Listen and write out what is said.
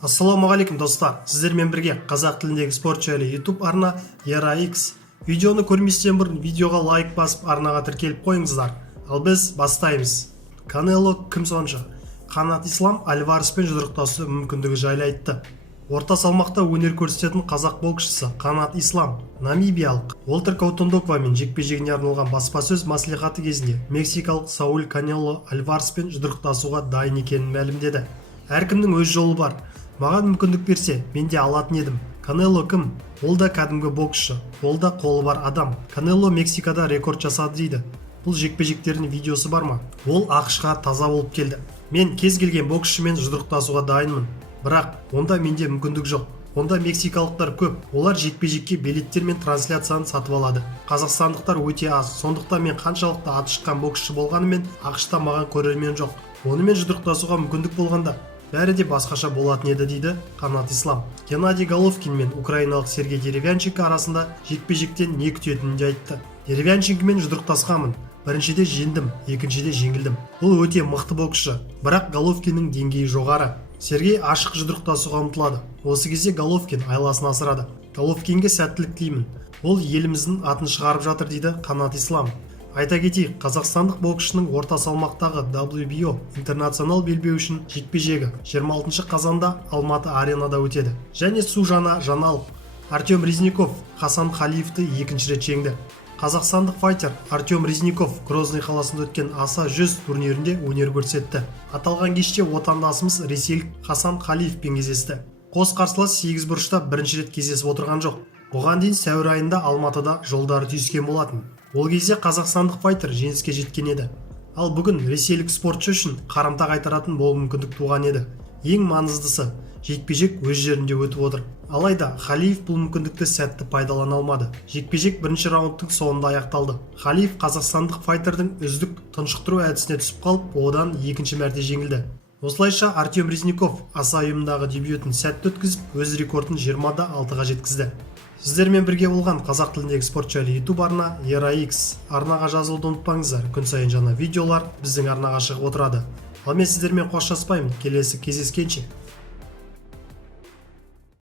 Ассалаумағалейкум достар, сіздермен бірге қазақ тіліндегі спортшы әлі YouTube арна ERAX. Видеоны көрместен бұрын видеоға лайк басып арнаға тіркеліп қойыңыздар. Ал біз бастаймыз. Канело кім сонша? Қанат Ислам Альвареспен жұдырықтасу мүмкіндігі жайлы айтты. Орта салмақта өнер көрсететін қазақ боксшысы Қанат Ислам намибиялық Уолтер Каутондоквамен жекпе-жегіне арналған баспасөз мәслихаты кезінде мексикалық Сауль Канело Альвареспен жұдырықтасуға дайын екенін мәлімдеді. Әркімнің өз жолы бар. Маған мүмкіндік берсе, мен де алатын едім. Канело кім? Ол да кәдімгі боксшы. Ол да қолы бар адам. Канело Мексикада рекорд жасады дейді. Бұл жекпе-жектердің видеосы бар ма? Ол ақшқа таза болып келді. Мен кез келген боксшымен жұдырықтасуға дайынмын. Бірақ онда менде мүмкіндік жоқ. Онда мексикалықтар көп. Олар жекпе-жекке билеттер мен трансляцияны сатып алады. Қазақстандықтар өте аз. Сондықтан мен қаншалықты аты шыққан боксшы болғанымен ақшта маған көрермен жоқ. Онымен жұдырықтасуға мүмкіндік болғанда бәрі де басқаша болатын еді дейді Қанат Ислам. Геннадий Головкин мен украиналық Сергей Деревянченко арасында жекпе-жектен не күтетінін де айтты. Деревянченкомен жұдырықтасқанмын. Біріншіде жеңдім, екіншіде жеңілдім. Бұл өте мықты боксшы, бірақ Головкиннің деңгейі жоғары. Сергей ашық жұдырықтасуға ұмтылады. Осы кезде Головкин айласын асырады. Головкинге сәттілік тілеймін. Ол еліміздің атын шығарып жатыр дейді Қанат Ислам. Айта кетейік, қазақстандық боксшының орта салмақтағы WBO интернационал белбеуі үшін жекпе-жегі 26 қазанда Алматы аренада өтеді. Және су жаңалық Артем Резников Хасан Халиевпен екінші рет жеңді. Қазақстандық файтер Артем Резников Грозный қаласында өткен аса 100 турнирінде өнер көрсетті. Аталған кеште отандасымыз ресейлік Хасан Халиевпен кездесті. Қос қарсылас сегіз бұрышта бірінші рет кездесіп отырған жоқ. Бұған дейін сәуір айында Алматыда жолдары түйіскен болатын. Ол кезде қазақстандық файтер жеңіске жеткен еді. Ал бүгін ресейлік спортшы үшін қарымта қайтаратын мол мүмкіндік туған еді. Ең маңыздысы, жекпе-жек өз жерінде өтіп отыр. Алайда Халиев бұл мүмкіндікті сәтті пайдалана алмады. Жекпе-жек бірінші раундтың соңында аяқталды. Халиев қазақстандық файтердің үздік тұншықтыру әдісіне түсіп қалып, одан екінші мәрте жеңілді. Осылайша Артем Резников аса ұйымдағы дебютын сәтті өткізіп, өз рекордын 20-6-ға жеткізді. Сіздермен бірге болған қазақ тіліндегі спортшы әлі YouTube арна ERAX. Арнаға жазылуды ұмытпаңыздар. Күн сайын жаңа видеолар біздің арнаға шығып отырады. Ал мен сіздермен қоштаспаймын. Келесі кездескенше.